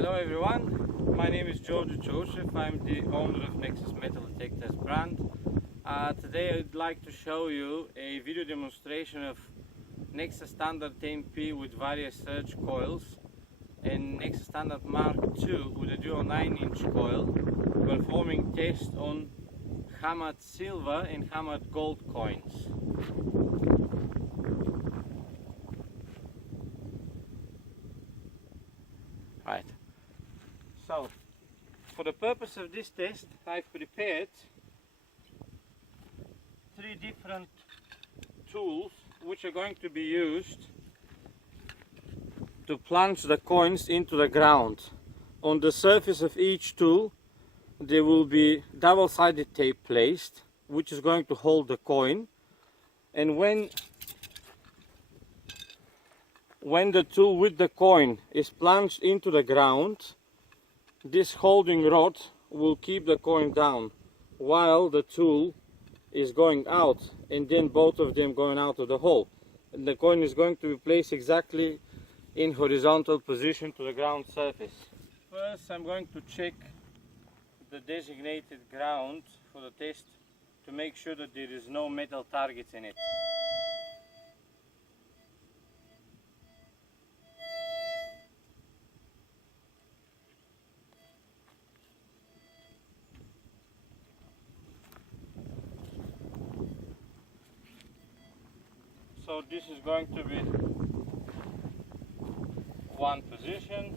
Hello everyone, my name is George Joseph. I'm the owner of Nexus Metal Detectors brand. Today I'd like to show you a video demonstration of Nexus Standard MP with various surge coils and Nexus Standard MkII with a dual 9-inch coil, performing tests on hammered silver and hammered gold coins. Right. So, for the purpose of this test, I've prepared 3 different tools which are going to be used to plunge the coins into the ground. On the surface of each tool there will be double-sided tape placed, which is going to hold the coin, and when the tool with the coin is plunged into the ground, this holding rod will keep the coin down while the tool is going out, and then both of them going out of the hole. And the coin is going to be placed exactly in horizontal position to the ground surface. First I'm going to check the designated ground for the test to make sure that there is no metal targets in it. So this is going to be one position,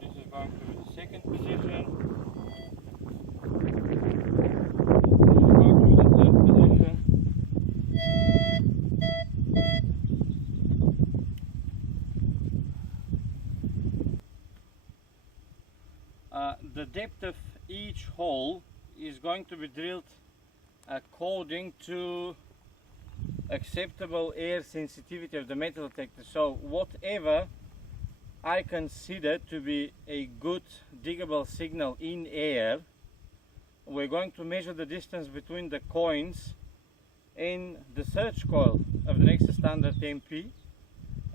this is going to be the second position, this is going to be the third position, the depth of each hole is going to be drilled according to acceptable air sensitivity of the metal detector. So whatever I consider to be a good diggable signal in air, we're going to measure the distance between the coins and the surge coil of the Nexus Standard MP,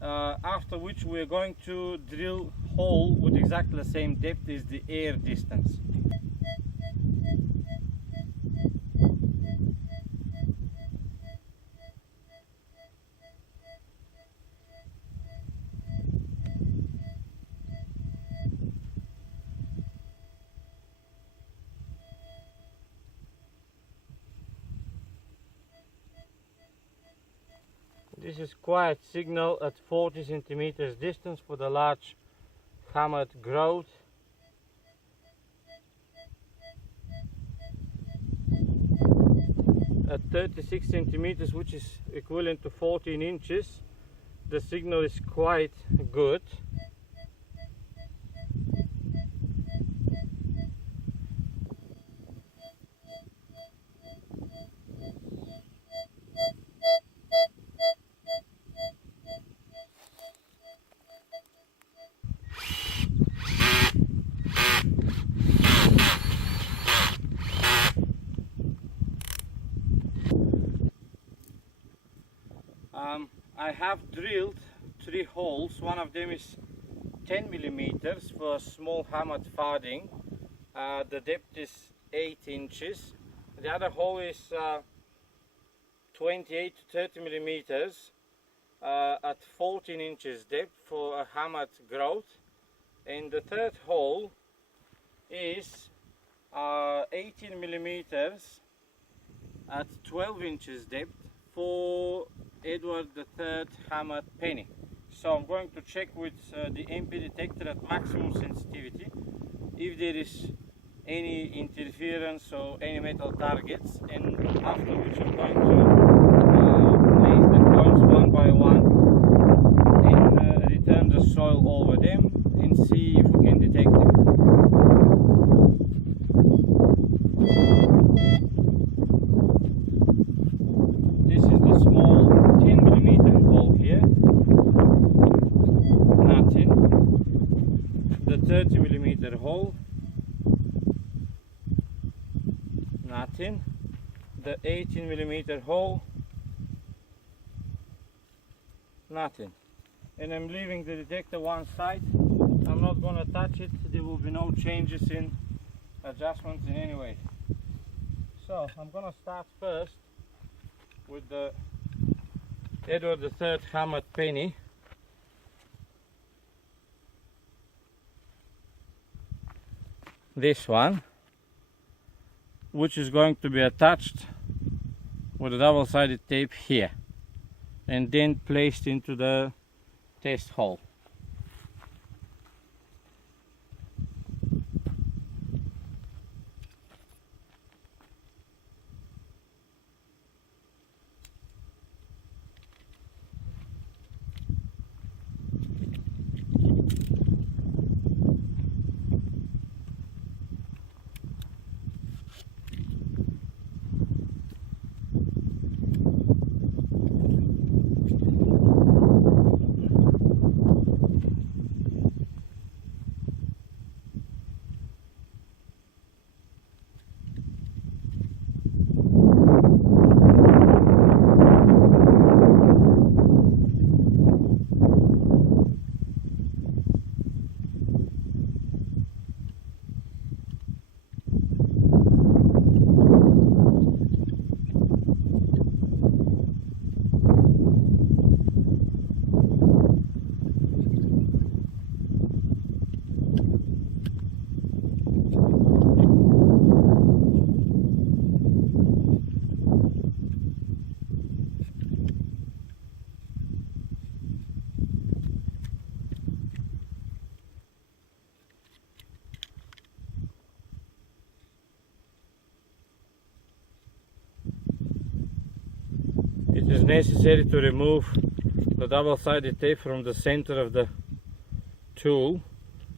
after which we're going to drill hole with exactly the same depth as the air distance. This is quiet signal at 40 centimeters distance for the large hammered groat. At 36 centimeters, which is equivalent to 14 inches, the signal is quite good. I have drilled 3 holes. One of them is 10 millimeters for a small hammered farding. The depth is 8 inches. The other hole is 28 to 30 millimeters at 14 inches depth for a hammered groat. And the third hole is 18 millimeters at 12 inches depth for Edward III hammered penny. So I'm going to check with the MP detector at maximum sensitivity if there is any interference or any metal targets, and after which I'm going to place the coils one by one and return the soil over them and see if we can detect them. This is the small 10 millimeter hole here, nothing. The 30 millimeter hole, nothing. The 18 millimeter hole, nothing. And I'm leaving the detector one side I'm not going to touch it. There will be no changes in adjustments in any way. So I'm going to start first with the Edward III hammered penny. This one, which is going to be attached with a double-sided tape here and then placed into the test hole. It is necessary to remove the double-sided tape from the center of the tool,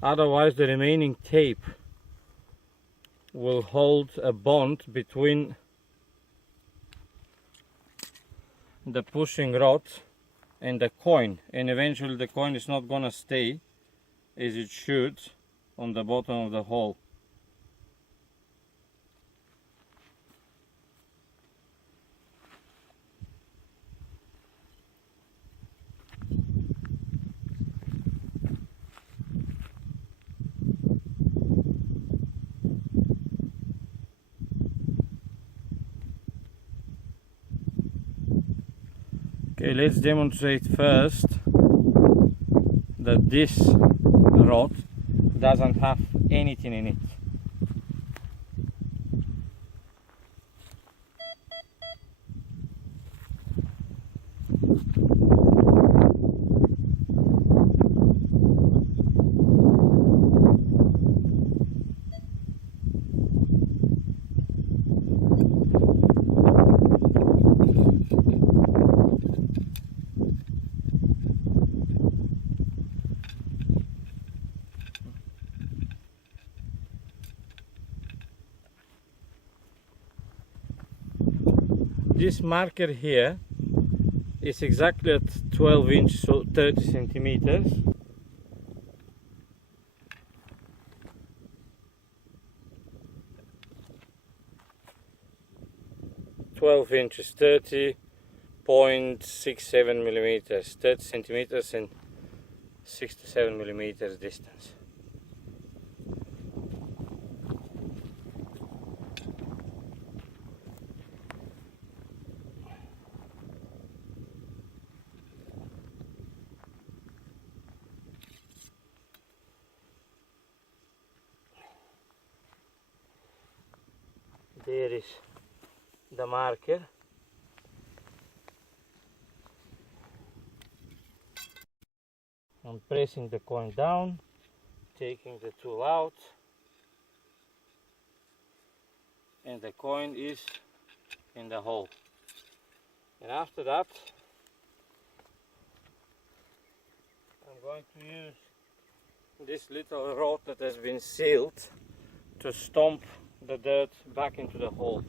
otherwise the remaining tape will hold a bond between the pushing rod and the coin, and eventually the coin is not gonna stay as it should on the bottom of the hole. Okay, let's demonstrate first that this rod doesn't have anything in it. This marker here is exactly at 12 inches, so 30 centimeters. Inches, 30.67 millimeters, 30 centimeters and 67 millimeters distance. There is the marker. I'm pressing the coin down, taking the tool out, and the coin is in the hole. And after that, I'm going to use this little rod that has been sealed to stomp the dirt back into the hole.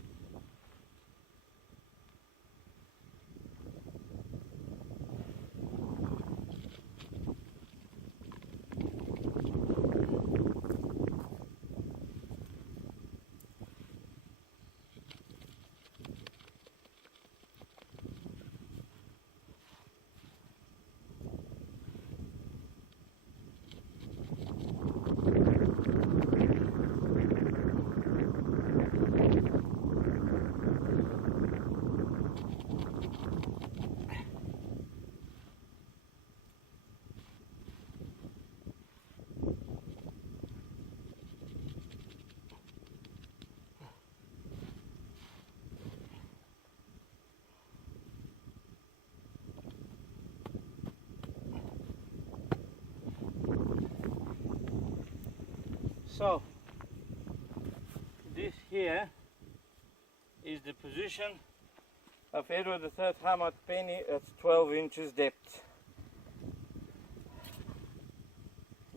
So this here is the position of Edward III hammered penny at 12 inches depth.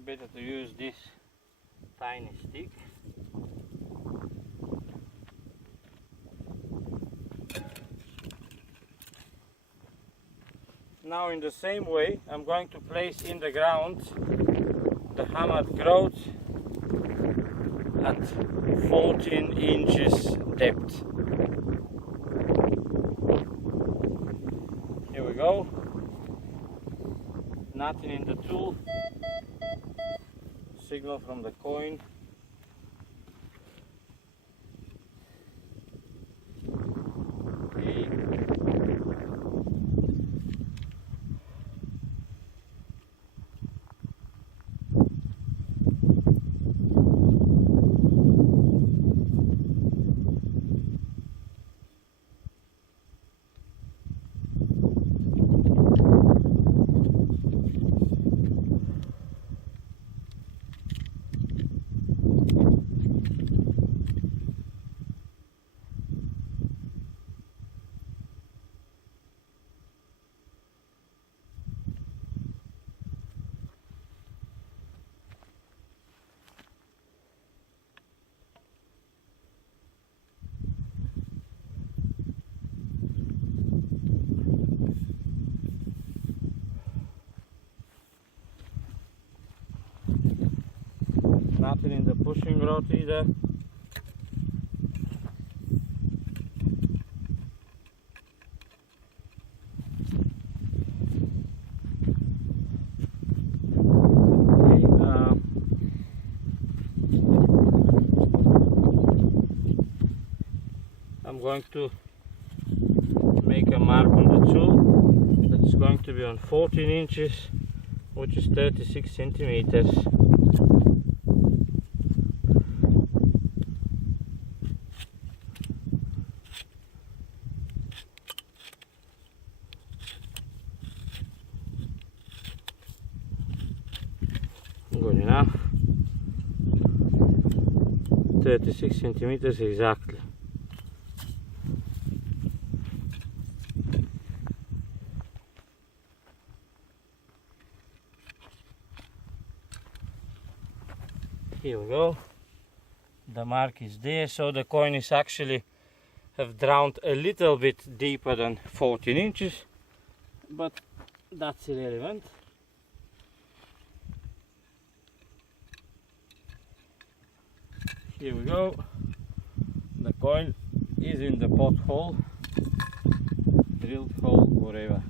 Better to use this tiny stick. Now in the same way I'm going to place in the ground the hammered groat at 14 inches depth. Here we go. Nothing in the tool. Signal from the coin. Okay. Nothing in the pushing rod either. I'm going to make a mark on the tool that's going to be on 14 inches, which is 36 centimeters. Good enough. 36 centimeters exactly. Here we go. The mark is there, so the coin is actually have drowned a little bit deeper than 14 inches, but that's irrelevant. Here we go. The coin is in the pot hole, drilled hole, whatever.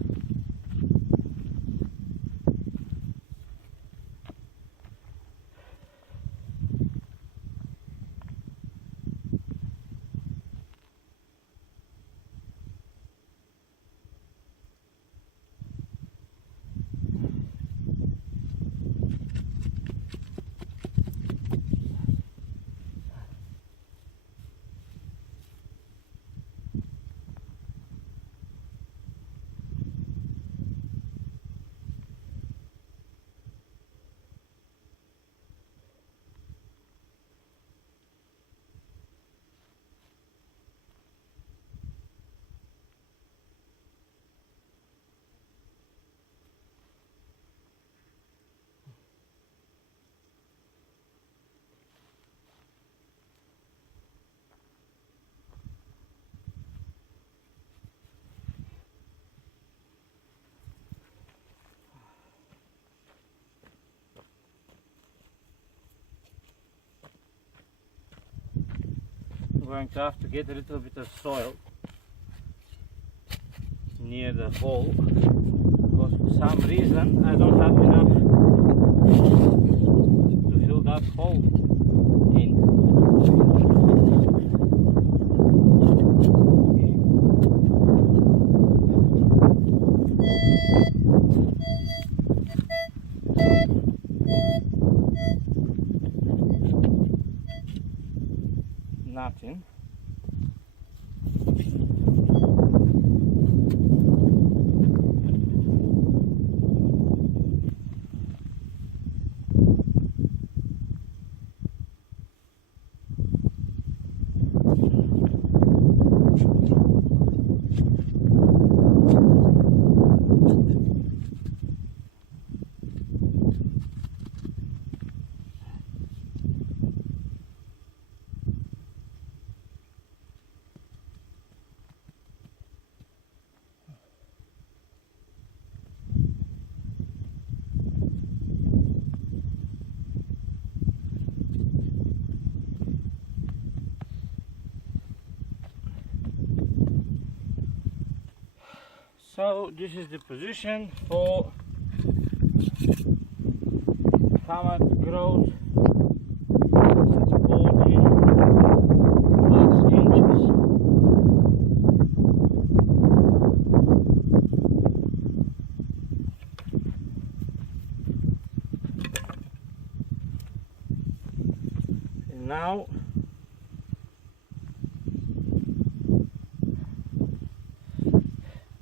I'm going to have to get a little bit of soil near the hole, because for some reason I don't have enough to fill that hole in. Nothing. So this is the position for hammer groat at 14 plus inches. And now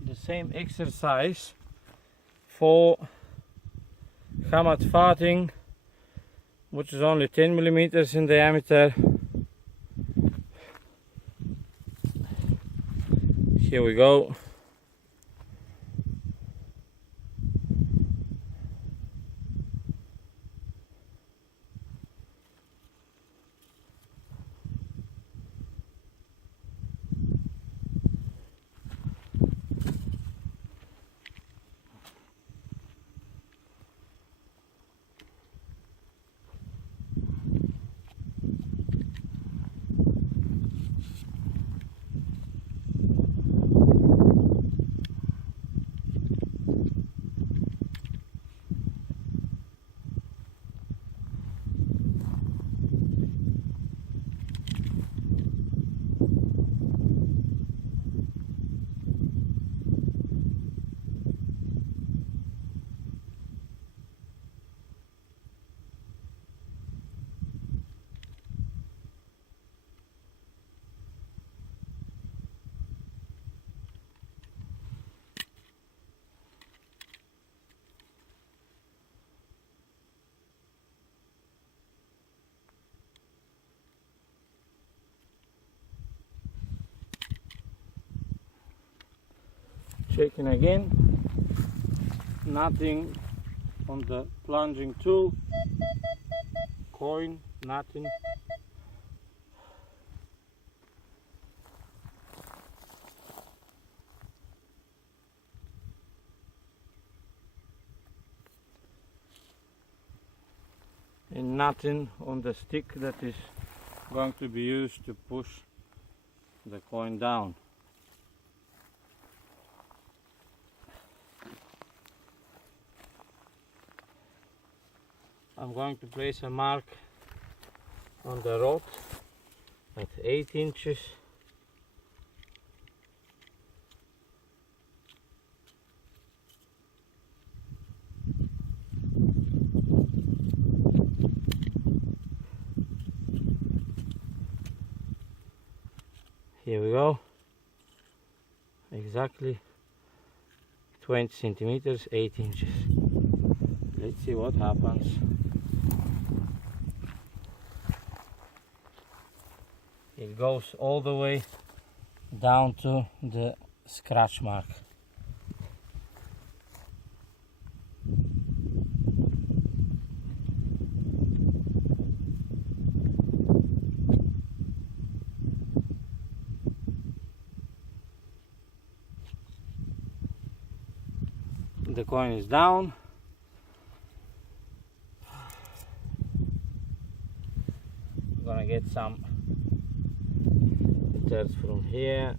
the same exercise for hammered farthing, which is only 10 millimeters in diameter. Here we go. Checking again, nothing on the plunging tool, coin, nothing. And nothing on the stick that is going to be used to push the coin down. I'm going to place a mark on the rod at 8 inches. Here we go. Exactly 20 centimeters, 8 inches. Let's see what happens. It goes all the way down to the scratch mark. The coin is down. I'm gonna get some dirt from here.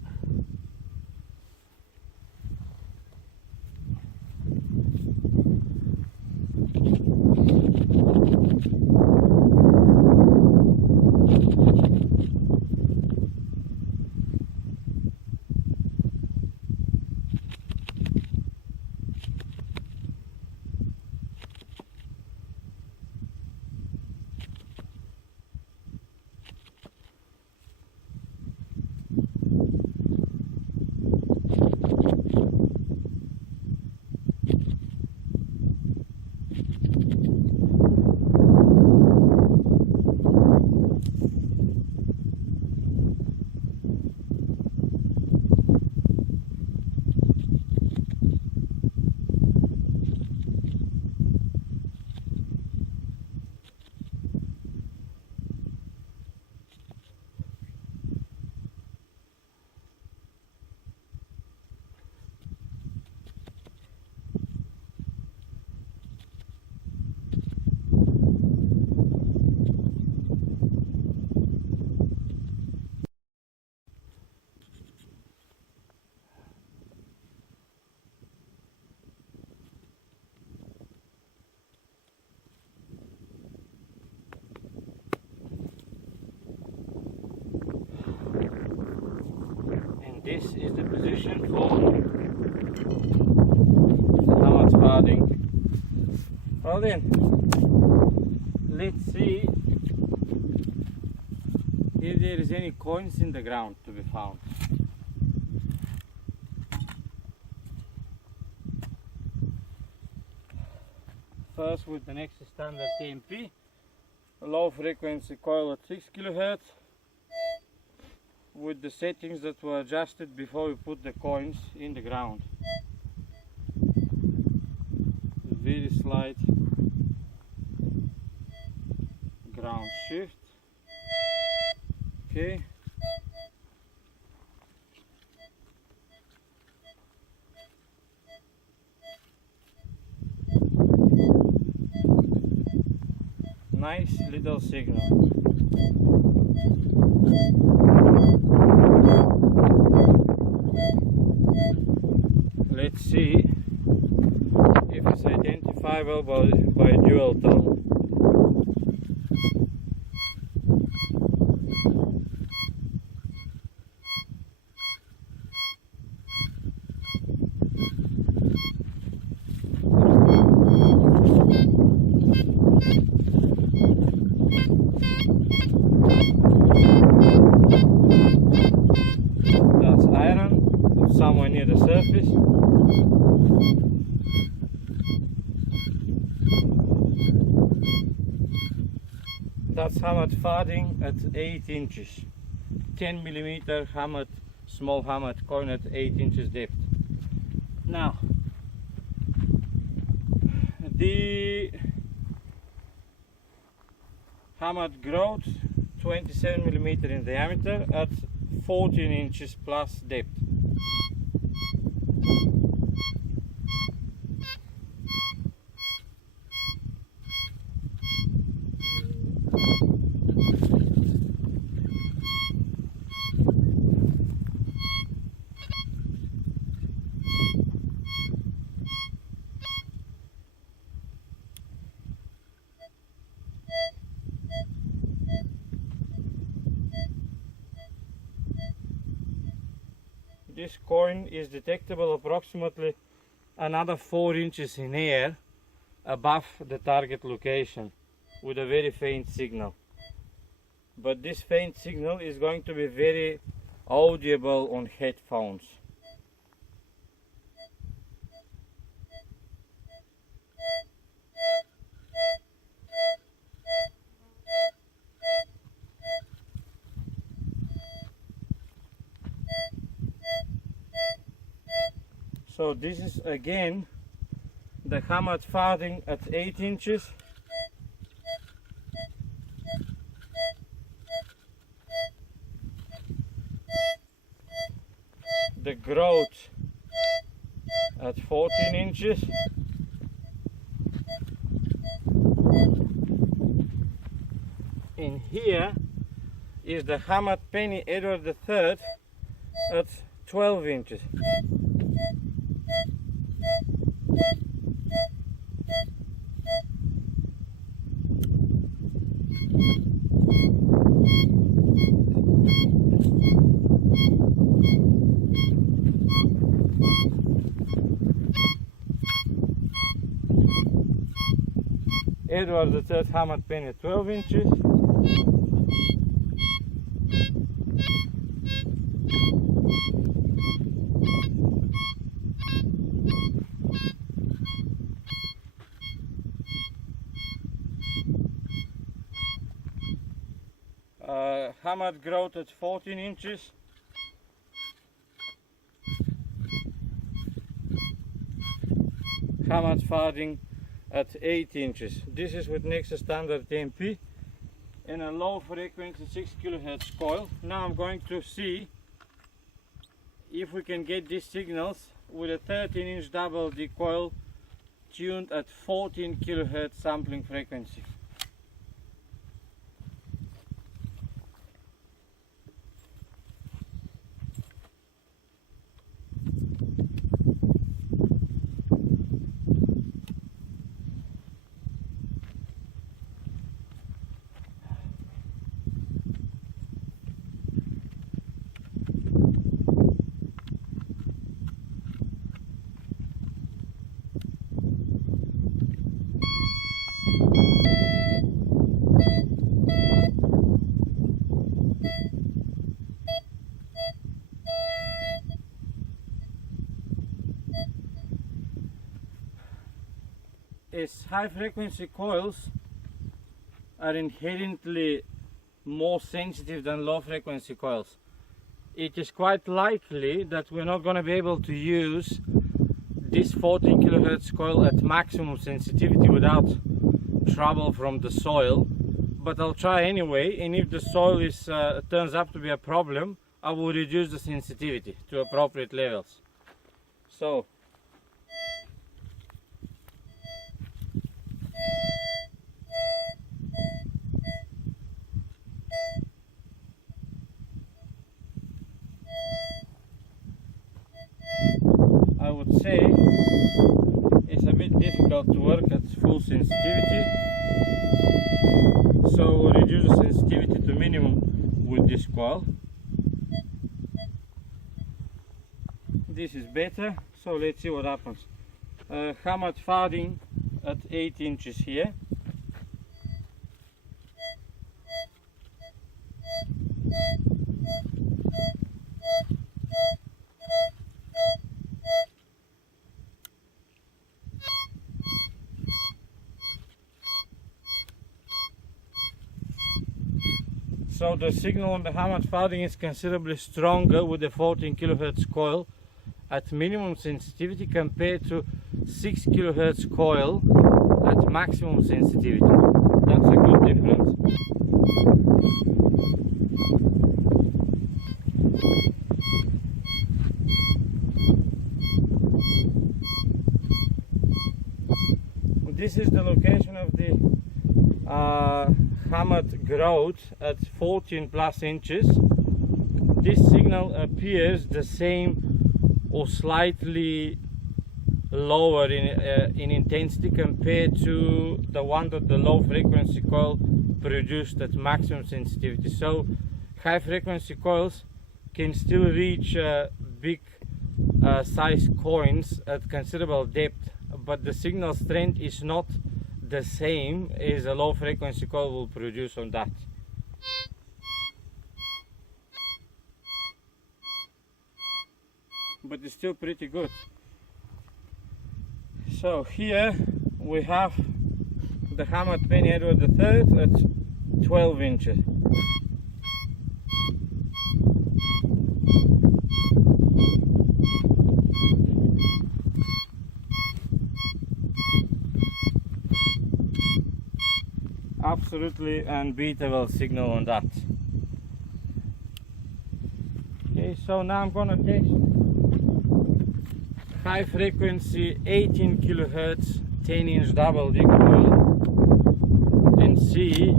this is the position for hammered farthing. Well then, let's see if there is any coins in the ground to be found. First with the Nexus Standard MP, a low frequency coil at 6 kHz, with the settings that were adjusted before we put the coins in the ground. Very slight ground shift. Okay. Nice little signal. Let's see if it's identifiable by dual tone. That's iron, somewhere near the surface. That's hammered farthing at 8 inches. 10 mm hammered, small hammered coin at 8 inches depth. Now, the hammered groat, 27 mm in diameter at 14 inches plus depth. This coin is detectable approximately another 4 inches in air above the target location with a very faint signal. But this faint signal is going to be very audible on headphones. So this is again the hammered farthing at 8 inches. The groat at 14 inches. In here is the hammered penny Edward III at 12 inches. Edward III hammered penny at 12 inches. Hammered groat at 14 inches. Hammered farthing at 8 inches. This is with Nexus Standard MP and a low frequency 6 kHz coil. Now I'm going to see if we can get these signals with a 13-inch double D coil tuned at 14 kHz sampling frequency. high frequency coils are inherently more sensitive than low frequency coils, it is quite likely that we're not going to be able to use this 14 kHz coil at maximum sensitivity without trouble from the soil. But I'll try anyway, and if the soil is turns up to be a problem, I will reduce the sensitivity to appropriate levels. So I would say it's a bit difficult to work at full sensitivity, so we'll reduce the sensitivity to minimum with this coil. This is better, so let's see what happens. Hammered fading at 8 inches here. So the signal on the hammered fading is considerably stronger with the 14 kHz coil at minimum sensitivity compared to 6 kHz coil at maximum sensitivity. That's a good difference. This is the location of the hammered groat at 14 plus inches. This signal appears the same or slightly lower in intensity compared to the one that the low frequency coil produced at maximum sensitivity. So high frequency coils can still reach big size coins at considerable depth, but the signal strength is not the same as a low frequency coil will produce on that. But it's still pretty good. So here we have the hammered penny Edward III at 12 inches. Absolutely unbeatable signal on that. Okay, so now I'm gonna test high frequency 18 kHz 10-inch double D coil and see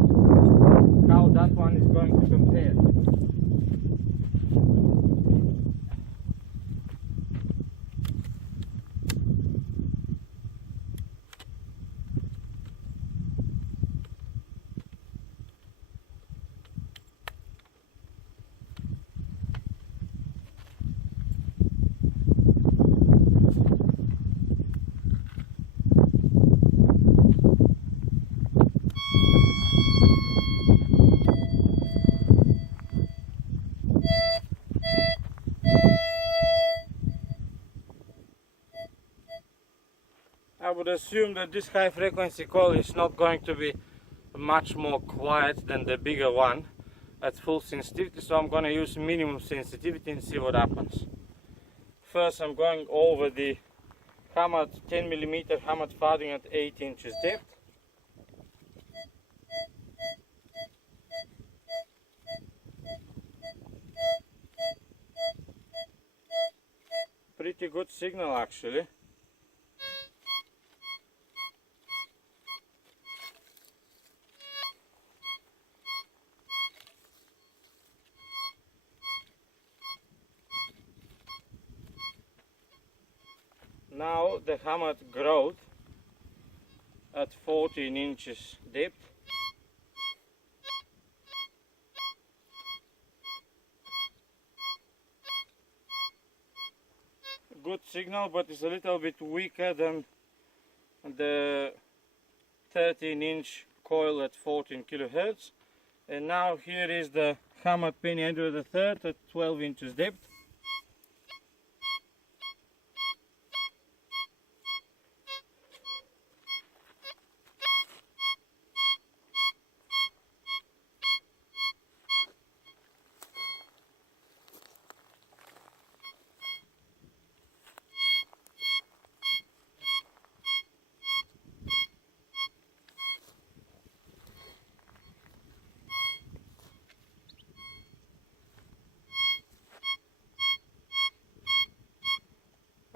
how that one is going to compare. I would assume that this high frequency coil is not going to be much more quiet than the bigger one at full sensitivity, so I'm going to use minimum sensitivity and see what happens. First I'm going over the hammered 10mm hammered fading at 8 inches depth. Pretty good signal actually. Now the hammered groat at 14 inches depth. Good signal, but it's a little bit weaker than the 13-inch coil at 14 kHz. And now here is the hammered penny Edward III at 12 inches depth.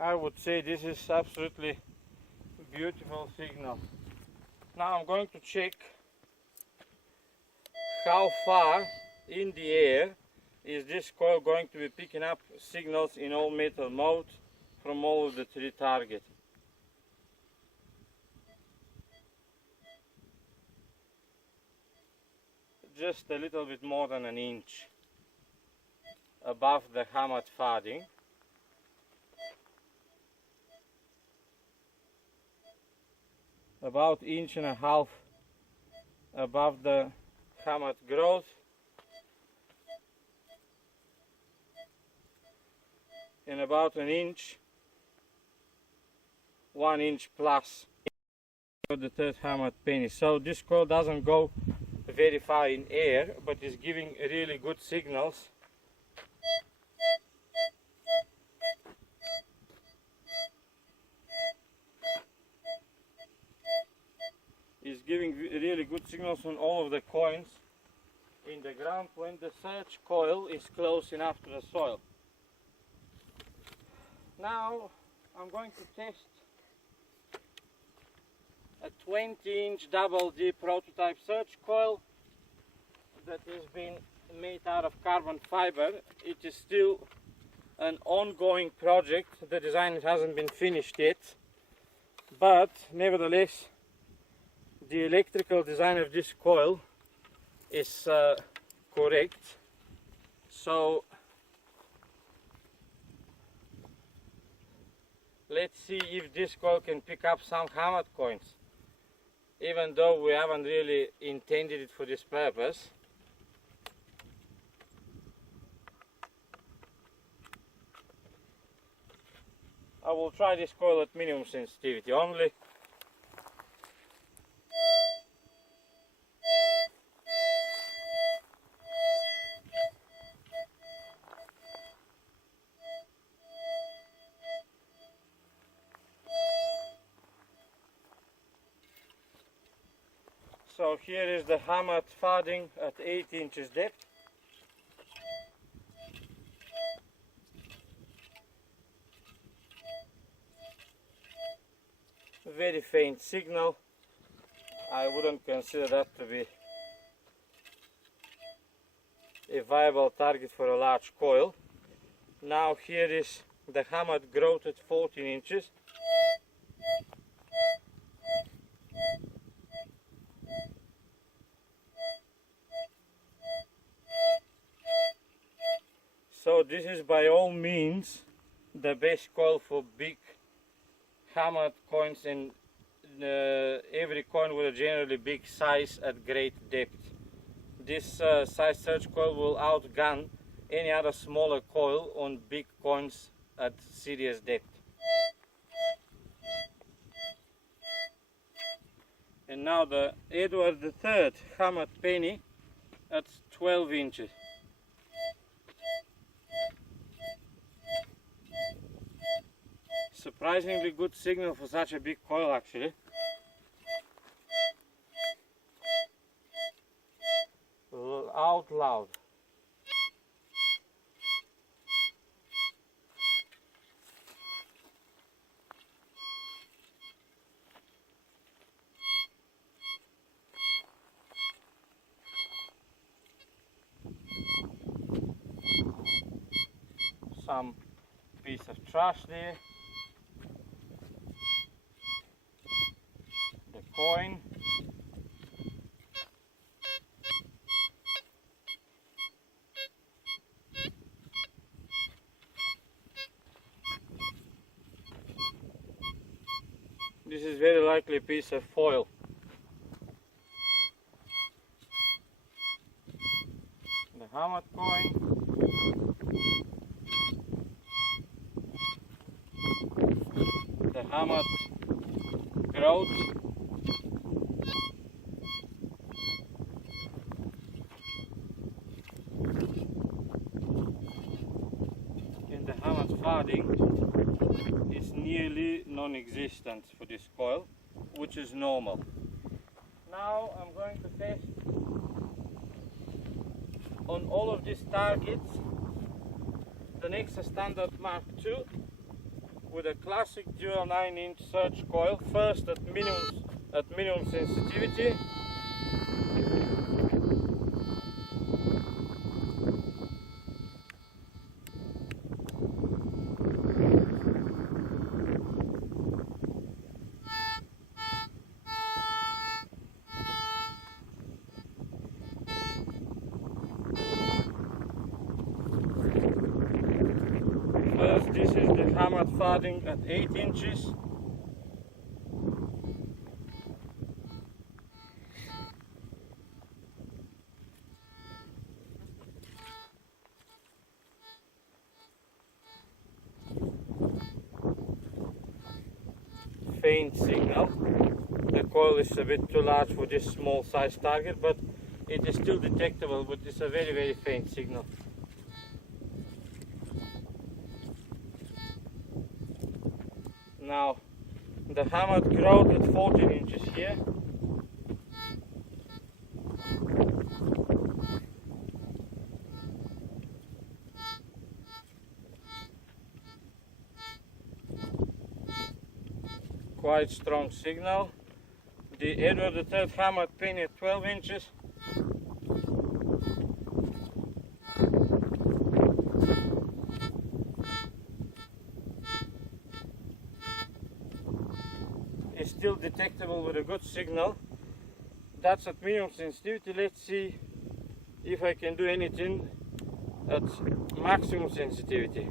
I would say this is absolutely beautiful signal. Now I'm going to check how far in the air is this coil going to be picking up signals in all metal mode from all of the 3 targets. Just a little bit more than an inch above the hammered fading. About 1.5 inches above the hammered groat. And about 1 inch, 1 inch plus for the 3rd hammered penny. So this coil doesn't go very far in air, but is giving really good signals. Is giving really good signals on all of the coins in the ground when the search coil is close enough to the soil. Now I'm going to test a 20-inch double D prototype search coil that has been made out of carbon fiber. It is still an ongoing project. The design hasn't been finished yet, but nevertheless the electrical design of this coil is correct. So let's see if this coil can pick up some hammered coins, even though we haven't really intended it for this purpose. I will try this coil at minimum sensitivity only. So here is the hammered fading at 8 inches depth. Very faint signal. I wouldn't consider that to be a viable target for a large coil. Now here is the hammered groat at 14 inches. So this is by all means the best coil for big hammered coins, and every coin with a generally big size at great depth. This size search coil will outgun any other smaller coil on big coins at serious depth. And now the Edward III hammered penny at 12 inches. Surprisingly good signal for such a big coil actually. Out loud. Some piece of trash there. The coin. This is very likely a piece of foil. The hammered coin. The hammered groat. And the hammered fading is nearly non-existent for this coil, which is normal. Now I'm going to test on all of these targets the Nexus Standard MkII with a classic dual 9-inch surge coil, first at minimum sensitivity. First, this is the hammered fading at 8 inches. Faint signal. The coil is a bit too large for this small size target, but it is still detectable, but it's a very faint signal. Now the hammered groat at 14 inches here. Quite strong signal. The Edward III hammered penny at 12 inches. Is still detectable with a good signal. That's at minimum sensitivity. Let's see if I can do anything at maximum sensitivity.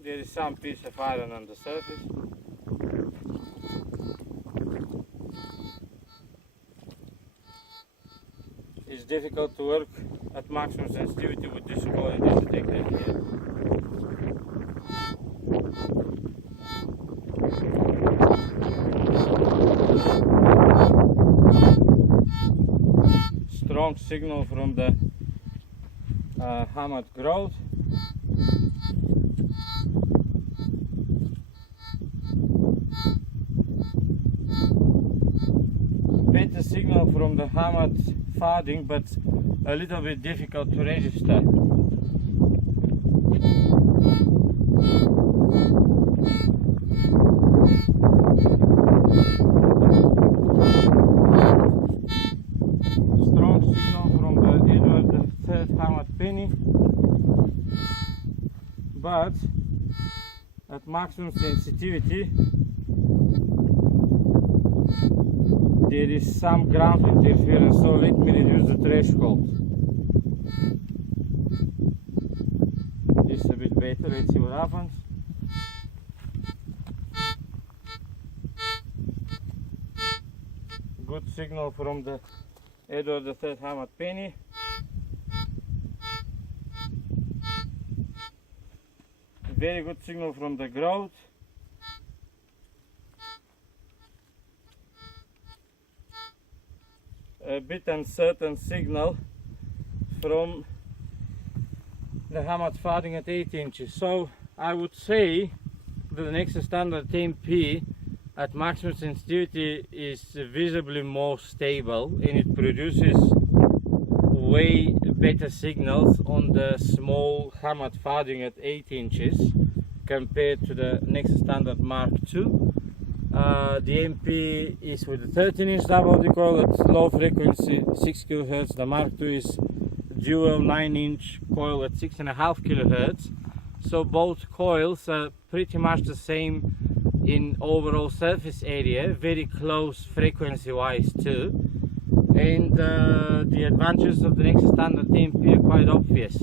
There is some piece of iron on the surface. It's difficult to work at maximum sensitivity with this coil and this detector here. Strong signal from the hammered groat. Better signal from the hammered fading, but a little bit difficult to register. Strong signal from the Edward III hammered penny, but at maximum sensitivity there is some ground interference, so let me reduce the threshold. This is a bit better, let's see what happens. Good signal from the Edward III hammered penny. Very good signal from the groat. A bit uncertain signal from the hammered fading at 8 inches. So I would say that the Nexus Standard MP at maximum sensitivity is visibly more stable, and it produces way better signals on the small hammered fading at 8 inches compared to the Nexus Standard MkII. The MP is with a 13-inch double coil at low frequency 6 kHz. The MkII is dual 9-inch coil at 6.5 kHz. So both coils are pretty much the same in overall surface area, very close frequency wise too. And the advantages of the Nexus Standard MP are quite obvious.